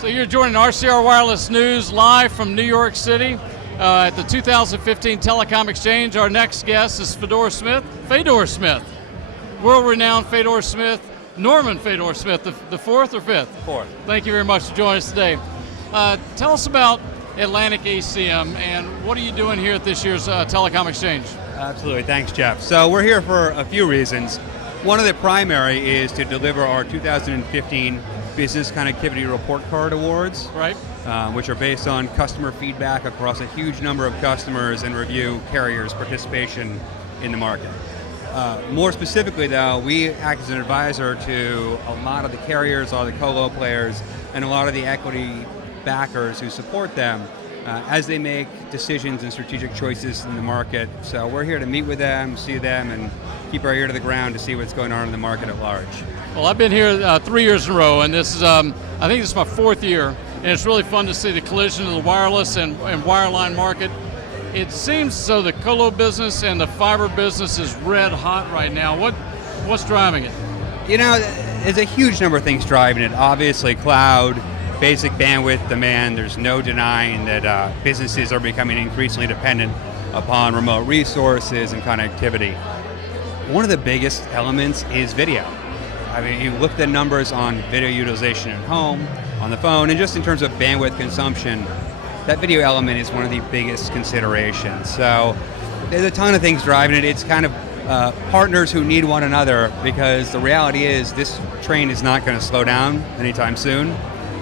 So you're joining RCR Wireless News live from New York City at the 2015 Telecom Exchange. Our next guest is Fedor Smith. World-renowned Fedor Smith, Norman Fedor Smith, the fourth or fifth? Fourth. Thank you very much for joining us today. Tell us about Atlantic-ACM and what are you doing here at this year's Telecom Exchange? Absolutely, thanks Jeff. So we're here for a few reasons. One of the primary is to deliver our 2015 Business Connectivity Report Card Awards, right? Which are based on customer feedback across a huge number of customers and review carriers' participation in the market. More specifically though, we act as an advisor to a lot of the carriers, a lot of the colo players, and a lot of the equity backers who support them as they make decisions and strategic choices in the market. So we're here to meet with them, see them, and keep our ear to the ground to see what's going on in the market at large. Well, I've been here 3 years in a row, and this is, I think this is my fourth year, and it's really fun to see the collision of the wireless and wireline market. It seems as though the colo business and the fiber business is red hot right now. What's driving it? You know, there's a huge number of things driving it. Obviously, cloud, basic bandwidth demand. There's no denying that businesses are becoming increasingly dependent upon remote resources and connectivity. One of the biggest elements is video. I mean, you look at the numbers on video utilization at home, on the phone, and just in terms of bandwidth consumption, that video element is one of the biggest considerations. So there's a ton of things driving it. It's kind of partners who need one another, because the reality is this train is not going to slow down anytime soon,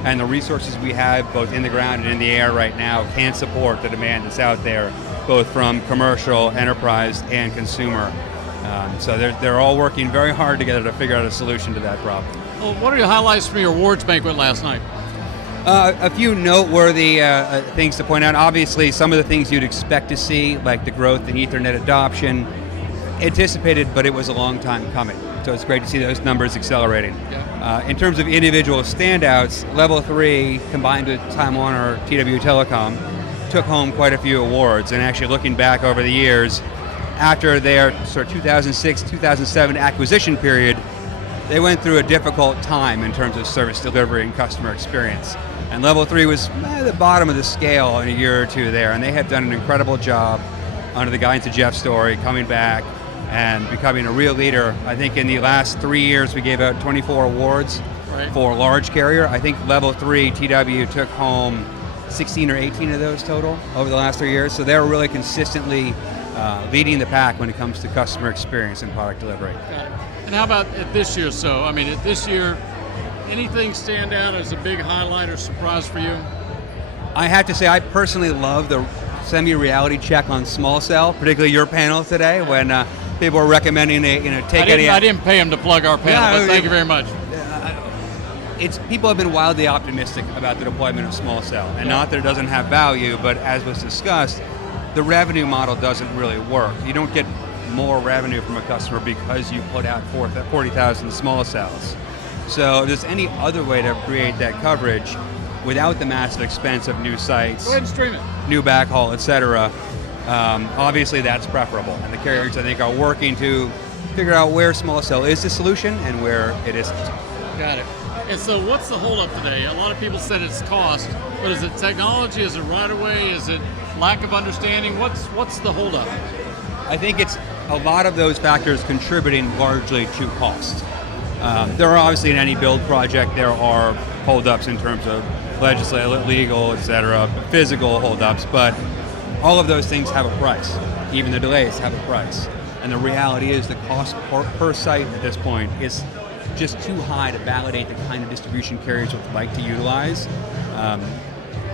and the resources we have both in the ground and in the air right now can't support the demand that's out there, both from commercial, enterprise, and consumer. So they're all working very hard together to figure out a solution to that problem. Well, what are your highlights from your awards banquet last night? A few noteworthy things to point out. Obviously, some of the things you'd expect to see, like the growth in Ethernet adoption, anticipated, but it was a long time coming. So it's great to see those numbers accelerating. Yeah. In terms of individual standouts, Level 3 combined with Time Warner TW Telecom took home quite a few awards, and actually looking back over the years, after their sort of 2006-2007 acquisition period, they went through a difficult time in terms of service delivery and customer experience. And Level 3 was at the bottom of the scale in a year or two there, and they have done an incredible job under the guidance of Jeff Story, coming back and becoming a real leader. I think in the last 3 years we gave out 24 awards for large carrier. I think Level 3 TW took home 16 or 18 of those total over the last 3 years, so they're really consistently leading the pack when it comes to customer experience and product delivery. Got it. And how about at this year? So, I mean, at this year, anything stand out as a big highlight or surprise for you? I have to say, I personally love the Semireality check on small cell, particularly your panel today, when people were recommending I didn't pay him to plug our panel, but thank you very much. People have been wildly optimistic about the deployment of small cell, and not that it doesn't have value, but as was discussed, the revenue model doesn't really work. You don't get more revenue from a customer because you put out 40,000 small cells. So if there's any other way to create that coverage without the massive expense of new sites, go ahead and stream it, new backhaul, etc., obviously that's preferable. And the carriers, I think, are working to figure out where small cell is the solution and where it isn't. Got it. And so what's the holdup today? A lot of people said it's cost, but is it technology? Is it right away? Is it lack of understanding? What's the holdup? I think it's a lot of those factors contributing largely to cost. There are obviously in any build project, there are holdups in terms of legislative, legal, etc., physical holdups, but all of those things have a price. Even the delays have a price. And the reality is the cost per site at this point is just too high to validate the kind of distribution carriers would like to utilize.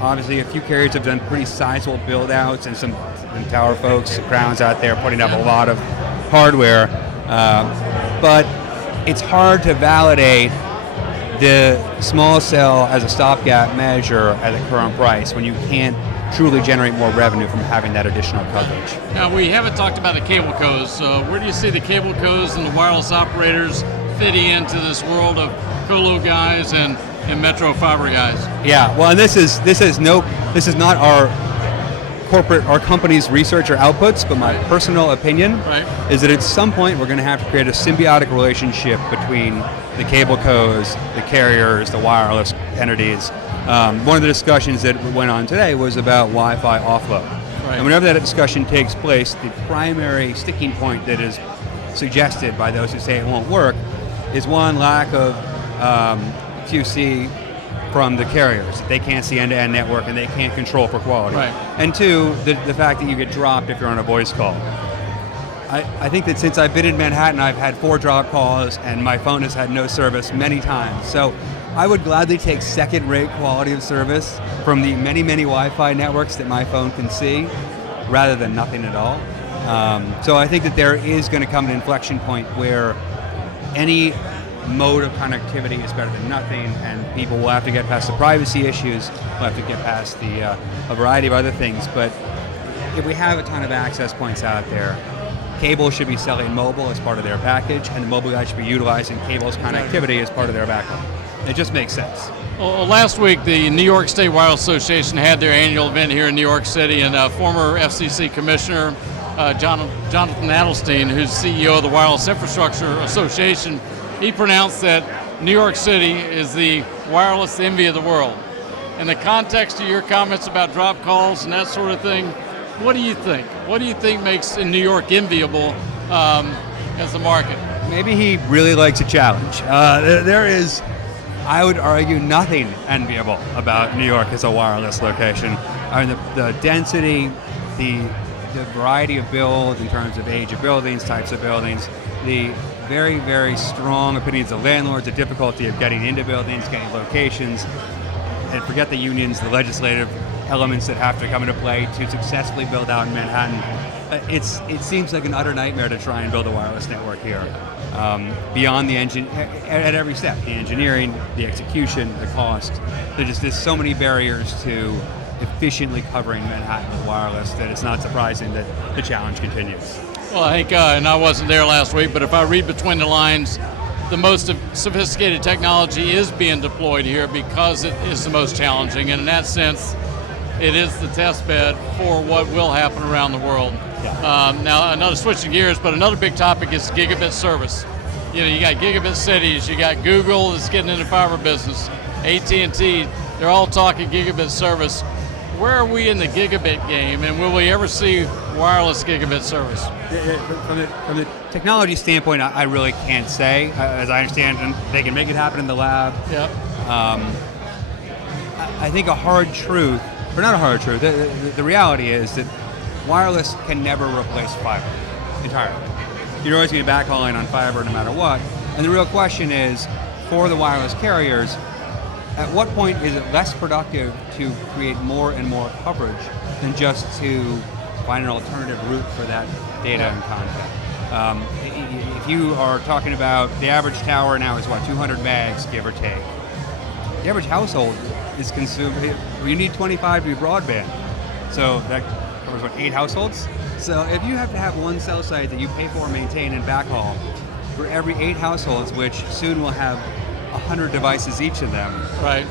Obviously, a few carriers have done pretty sizable build-outs, and some tower folks, Crown's out there putting up a lot of hardware, but it's hard to validate the small cell as a stopgap measure at the current price when you can't truly generate more revenue from having that additional coverage. Now, we haven't talked about the cable cos. Where do you see the cable cos and the wireless operators fitting into this world of colo guys and metro fiber guys? Yeah, well, and this is not our our company's research or outputs, but my personal opinion Right. is that at some point we're going to have to create a symbiotic relationship between the cable cos, the carriers, the wireless entities. One of the discussions that went on today was about Wi-Fi offload. Right. And whenever that discussion takes place, the primary sticking point that is suggested by those who say it won't work is one, lack of QC from the carriers. They can't see end-to-end network and they can't control for quality. Right. And two, the fact that you get dropped if you're on a voice call. I think that since I've been in Manhattan, I've had 4 drop calls and my phone has had no service many times. So I would gladly take second-rate quality of service from the many, many Wi-Fi networks that my phone can see rather than nothing at all. So I think that there is going to come an inflection point where any mode of connectivity is better than nothing, and people will have to get past the privacy issues, will have to get past a variety of other things. But if we have a ton of access points out there, cable should be selling mobile as part of their package, and the mobile guys should be utilizing cable's connectivity as part of their backup. It just makes sense. Well, last week, the New York State Wireless Association had their annual event here in New York City, and former FCC Commissioner Jonathan Adelstein, who's CEO of the Wireless Infrastructure Association, he pronounced that New York City is the wireless envy of the world. In the context of your comments about drop calls and that sort of thing, what do you think? What do you think makes New York enviable as a market? Maybe he really likes a challenge. There is, I would argue, nothing enviable about New York as a wireless location. I mean, the density, the variety of builds in terms of age of buildings, types of buildings, the very, very strong opinions of landlords, the difficulty of getting into buildings, getting locations, and forget the unions, the legislative elements that have to come into play to successfully build out in Manhattan. It seems like an utter nightmare to try and build a wireless network here. Beyond the engine, at every step, the engineering, the execution, the cost, there's so many barriers to efficiently covering Manhattan with wireless that it's not surprising that the challenge continues. Well, I think, and I wasn't there last week, but if I read between the lines, the most sophisticated technology is being deployed here because it is the most challenging, and in that sense, it is the test bed for what will happen around the world. Yeah. Now, another switching gears, but another big topic is gigabit service. You know, you got gigabit cities, you got Google that's getting into fiber business, AT&T, they're all talking gigabit service. Where are we in the gigabit game, and will we ever see wireless gigabit service? From the technology standpoint, I really can't say. As I understand, they can make it happen in the lab. Yep. I think a hard truth, or not a hard truth, the reality is that wireless can never replace fiber entirely. You're always going to be backhauling on fiber no matter what. And the real question is, for the wireless carriers, at what point is it less productive to create more and more coverage than just to find an alternative route for that data and content? If you are talking about the average tower now is 200 megs, give or take. The average household is consuming, you need 25 to be broadband. So that covers 8 households? So if you have to have one cell site that you pay for, maintain, and backhaul for every 8 households, which soon will have 100 devices each of them. Right.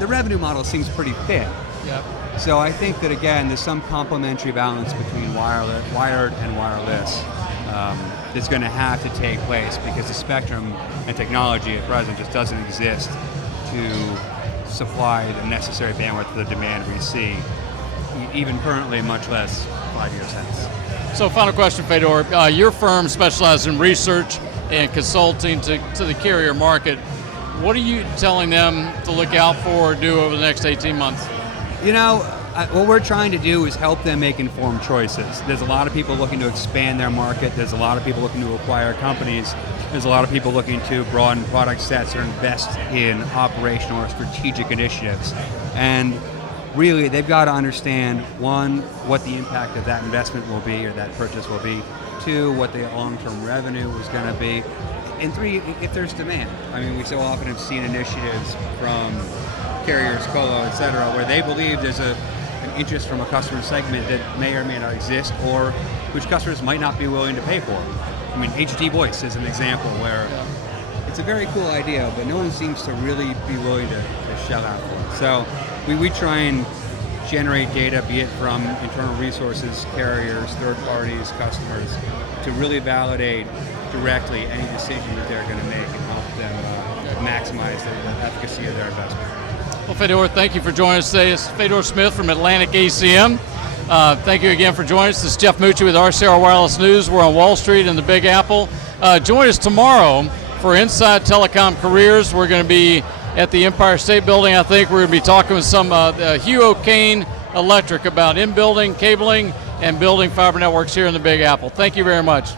The revenue model seems pretty thin. Yep. So I think that, again, there's some complementary balance between wired and wireless that's going to have to take place because the spectrum and technology at present just doesn't exist to supply the necessary bandwidth for the demand we see, even currently, much less 5 years hence. So final question, Fedor. Your firm specializes in research and consulting to the carrier market. What are you telling them to look out for or do over the next 18 months? You know, what we're trying to do is help them make informed choices. There's a lot of people looking to expand their market. There's a lot of people looking to acquire companies. There's a lot of people looking to broaden product sets or invest in operational or strategic initiatives. And really, they've got to understand, one, what the impact of that investment will be or that purchase will be. 2, what the long-term revenue is going to be. And 3, if there's demand. I mean, we so often have seen initiatives from carriers, colo, et cetera, where they believe there's an interest from a customer segment that may or may not exist, or which customers might not be willing to pay for. I mean, HD voice is an example where it's a very cool idea, but no one seems to really be willing to shell out for it. So we try and generate data, be it from internal resources, carriers, third parties, customers, to really validate directly any decision that they're going to make and help them maximize the efficacy of their investment. Well, Fedor, thank you for joining us today. It's Fedor Smith from Atlantic-ACM. Thank you again for joining us. This is Jeff Mucci with RCR Wireless News. We're on Wall Street in the Big Apple. Join us tomorrow for Inside Telecom Careers. We're going to be at the Empire State Building. I think we're going to be talking with some Hugh O'Kane Electric about in-building cabling and building fiber networks here in the Big Apple. Thank you very much.